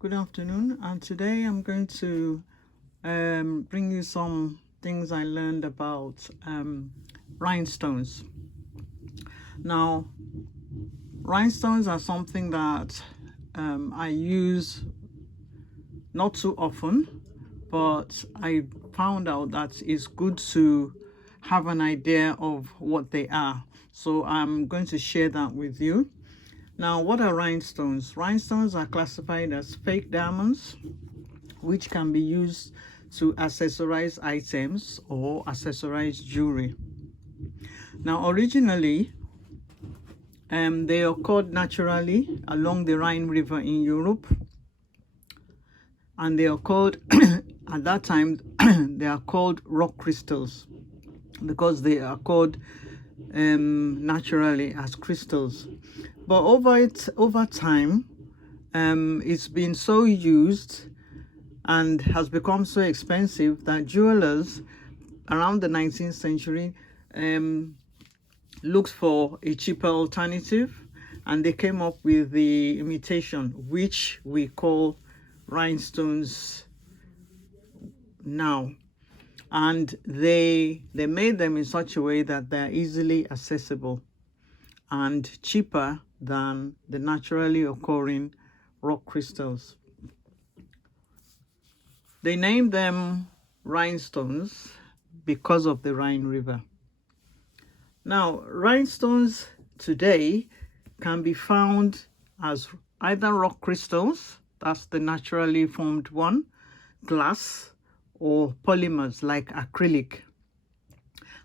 Good afternoon, and today I'm going to bring you some things I learned about rhinestones. Now, rhinestones are something that I use not too often, but I found out that it's good to have an idea of what they are. So I'm going to share that with you. Now, what are rhinestones? Rhinestones are classified as fake diamonds, which can be used to accessorize items or accessorize jewelry. Now, originally, they occurred naturally along the Rhine River in Europe, and they occurred at that time. They are called rock crystals because they are occurred naturally as crystals. But over time, it's been so used and has become so expensive that jewelers around the 19th century looked for a cheaper alternative, and they came up with the imitation, which we call rhinestones now. And they made them in such a way that they're easily accessible and cheaper than the naturally occurring rock crystals. They named them rhinestones because of the Rhine River. Now, rhinestones today can be found as either rock crystals, that's the naturally formed one, glass, or polymers like acrylic,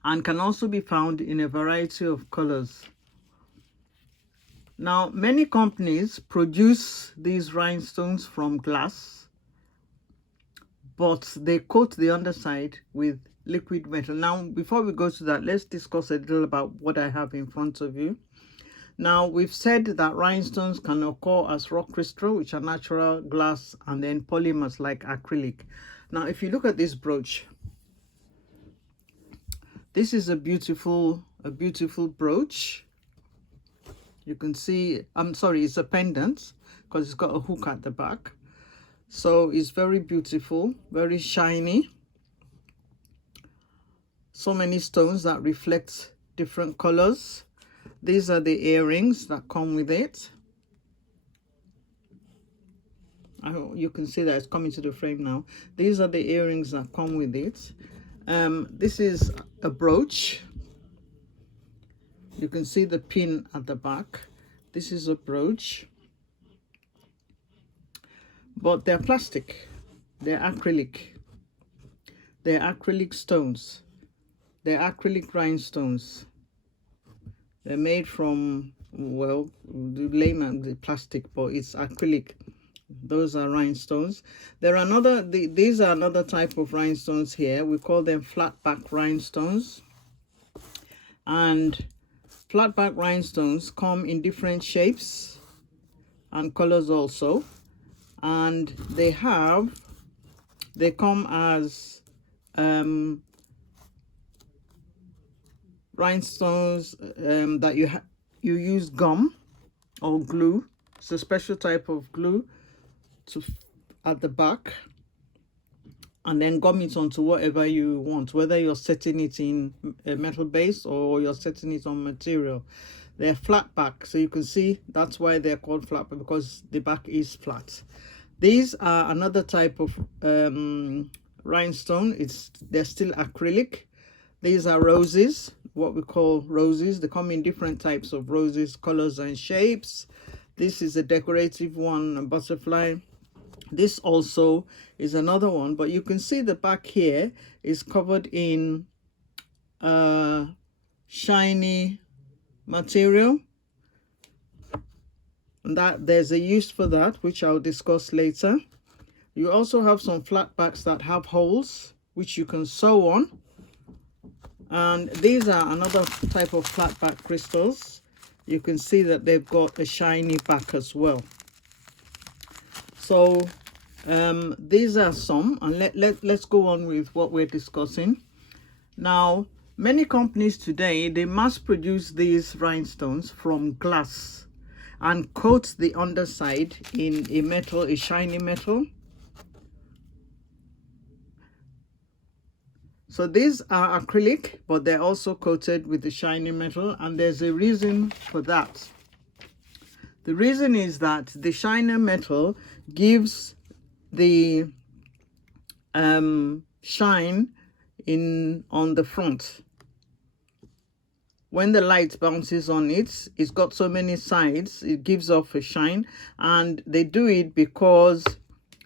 and can also be found in a variety of colors. Now, many companies produce these rhinestones from glass, but they coat the underside with liquid metal. Now, before we go to that, let's discuss a little about what I have in front of you. Now, we've said that rhinestones can occur as rock crystal, which are natural glass, and then polymers like acrylic. Now, if you look at this brooch, this is a beautiful brooch. You can see, it's a pendant because it's got a hook at the back. So it's very beautiful, very shiny. So many stones that reflect different colors. These are the earrings that come with it. You can see that it's coming to the frame now. These are the earrings that come with it. This is a brooch. You can see the pin at the back. This is a brooch. But they're plastic. They're acrylic. They're acrylic stones. They're acrylic rhinestones. They're made from, well, the layman, the plastic, but it's acrylic. Those are rhinestones. These are another type of rhinestones here. We call them flat back rhinestones. And flat back rhinestones come in different shapes and colors also. And they come as rhinestones that you use gum or glue. It's a special type of glue at the back, and then gum it onto whatever you want, whether you're setting it in a metal base or you're setting it on material. They're flat back, so you can see that's why they're called flat back, because the back is flat. These are another type of rhinestone. They're still acrylic. These are roses, what we call roses. They come in different types of roses, colors and shapes. This is a decorative one, a butterfly. This also is another one, but you can see the back here is covered in shiny material. And that there's a use for that, which I'll discuss later. You also have some flat backs that have holes, which you can sew on. And these are another type of flat back crystals. You can see that they've got a shiny back as well. So these are some, and let's go on with what we're discussing. Now, many companies today, they mass produce these rhinestones from glass. and coat the underside in a metal, a shiny metal. So these are acrylic, but they're also coated with the shiny metal, and there's a reason for that. The reason is that the shiny metal gives the shine on the front. When the light bounces on it, it's got so many sides, it gives off a shine, and they do it because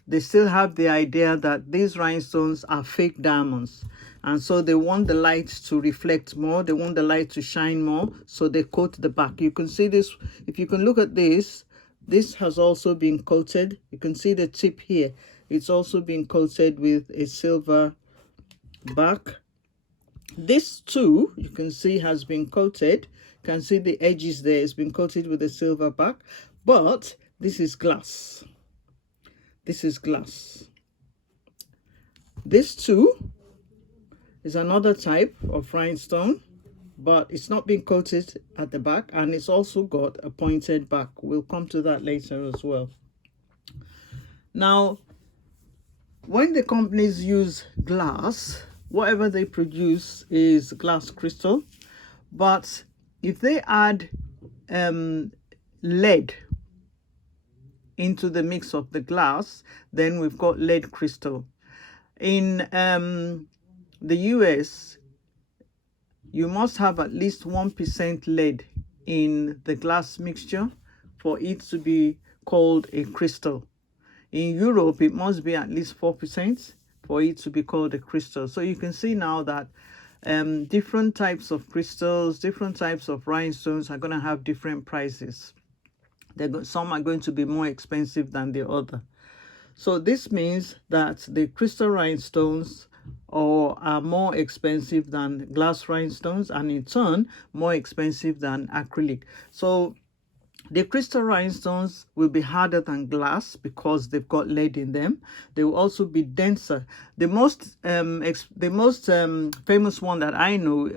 they still have the idea that these rhinestones are fake diamonds, and so they want the light to reflect more, they want the light to shine more, so they coat the back. You can see this, if you can look at this has also been coated. You can see the tip here, it's also been coated with a silver back. This too, you can see, has been coated. You can see the edges there, it's been coated with a silver back, but this is glass. This is glass. This too is another type of rhinestone, but it's not been coated at the back, and it's also got a pointed back. We'll come to that later as well. Now, when the companies use glass, whatever they produce is glass crystal, but if they add lead into the mix of the glass, then we've got lead crystal. In the US, you must have at least 1% lead in the glass mixture for it to be called a crystal. In Europe, it must be at least 4% for it to be called a crystal. So you can see now that different types of crystals, different types of rhinestones are going to have different prices. Some are going to be more expensive than the other. So this means that the crystal rhinestones are more expensive than glass rhinestones, and in turn more expensive than acrylic. So the crystal rhinestones will be harder than glass because they've got lead in them. They will also be denser. The most famous one that I know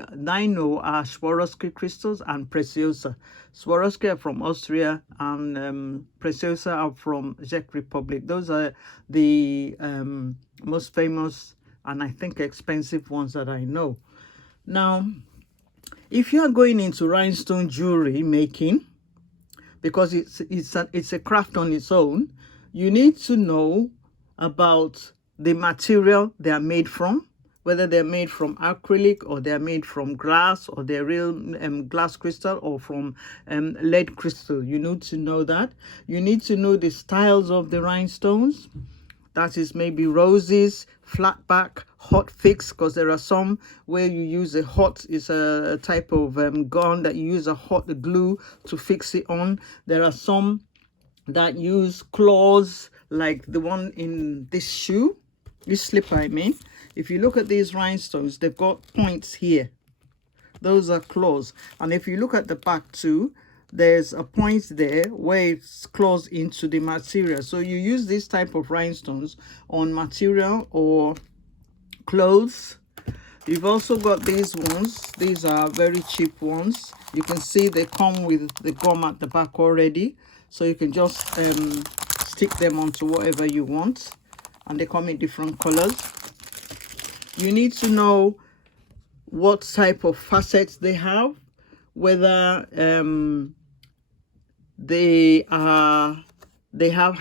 are Swarovski crystals and Preciosa. Swarovski are from Austria, and Preciosa are from Czech Republic. Those are the most famous and I think expensive ones that I know. Now, if you are going into rhinestone jewelry making, because it's a craft on its own, you need to know about the material they are made from, whether they're made from acrylic or they're made from glass, or they're real glass crystal or from lead crystal. You need to know that. You need to know the styles of the rhinestones. That is maybe roses, flat back, hot fix, because there are some where you use it's a type of gun that you use a hot glue to fix it on. There are some that use claws, like the one in this shoe, this slipper I mean. If you look at these rhinestones, they've got points here. Those are claws. And if you look at the back too, there's a point there where it's claws into the material. So you use this type of rhinestones on material or clothes. You've also got these ones. These are very cheap ones. You can see they come with the gum at the back already, so you can just stick them onto whatever you want, and they come in different colors. You need to know what type of facets they have, whether they have,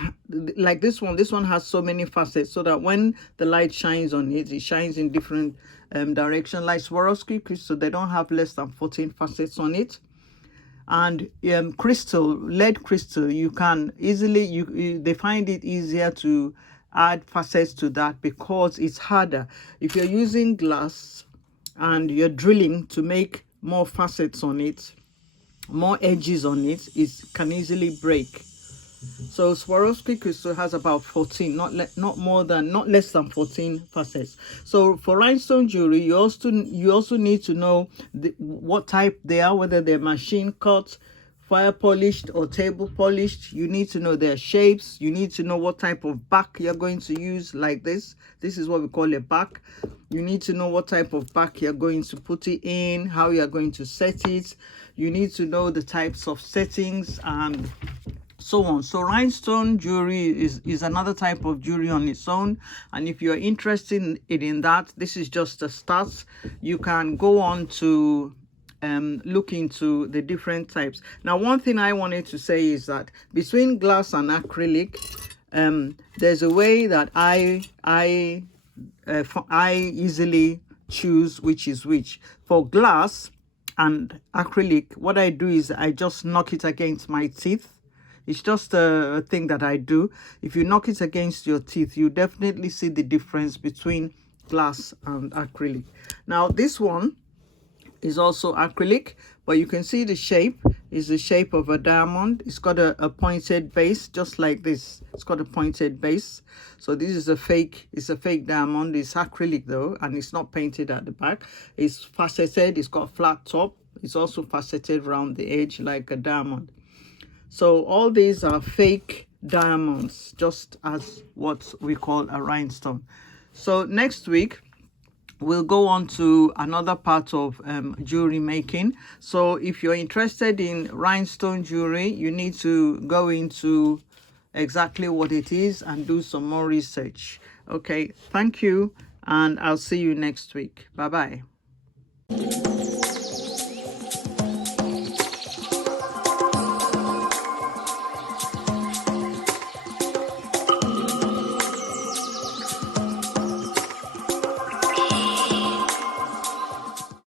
like this one has so many facets, so that when the light shines on it, it shines in different direction. Like Swarovski crystal, they don't have less than 14 facets on it. And lead crystal, you can easily, they find it easier to add facets to that because it's harder. If you're using glass and you're drilling to make more facets on it, more edges on it, it can easily break. So Swarovski crystal has about 14, not less than 14 facets. So for rhinestone jewelry, you also need to know what type they are, whether they're machine cut, fire polished or table polished. You need to know their shapes. You need to know what type of back you're going to use, like this. This is what we call a back. You need to know what type of back you're going to put it in, how you're going to set it. You need to know the types of settings and so on. So rhinestone jewelry is another type of jewelry on its own, and if you're interested in that, this is just a start. You can go on to look into the different types. Now, one thing I wanted to say is that between glass and acrylic, there's a way that I easily choose which is which. For glass and acrylic, what I do is I just knock it against my teeth. It's just a thing that I do. If you knock it against your teeth, you definitely see the difference between glass and acrylic. Now, this one is also acrylic, but you can see the shape is the shape of a diamond. It's got a pointed base, just like this. It's got a pointed base. So this is it's a fake diamond. It's acrylic though, and it's not painted at the back. It's faceted, it's got flat top. It's also faceted around the edge like a diamond. So all these are fake diamonds, just as what we call a rhinestone. So next week, we'll go on to another part of jewelry making. So if you're interested in rhinestone jewelry, you need to go into exactly what it is and do some more research. Okay, thank you, and I'll see you next week. Bye-bye.